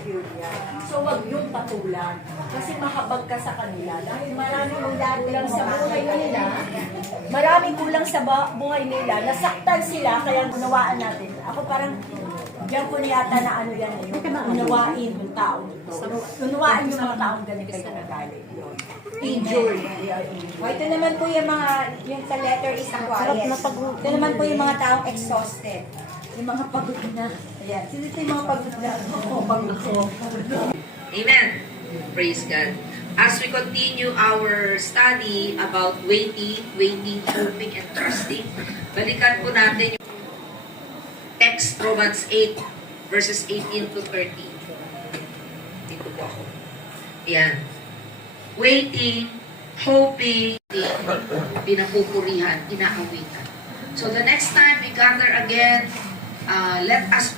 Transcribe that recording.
secure yan. So, wag yung patulan. Kasi mahabag ka sa kanila. Dahil maraming kulang sa buhay nila. Maraming kulang sa buhay nila. Nasaktan sila, kaya unawaan natin. Ako parang, diyan ko yata na ano yan eh. Unawain yung taong ito. Unawain yung mga taong ganito kayo nagalit. Injured. O, ito naman po yung mga, yung sa letter is Aquarius. Ito naman po yung mga taong exhausted. Yung mga pagod na. Ayan. Sino ito yung mga pagod na? Oo, pagod ko. Amen. Praise God. As we continue our study about waiting, hoping, and trusting, balikan po natin yung text, Romans 8, verses 18 to 30. Dito po ako. Ayan. Waiting, hoping, pinapupurihan, inaawitan. So the next time we gather again, let us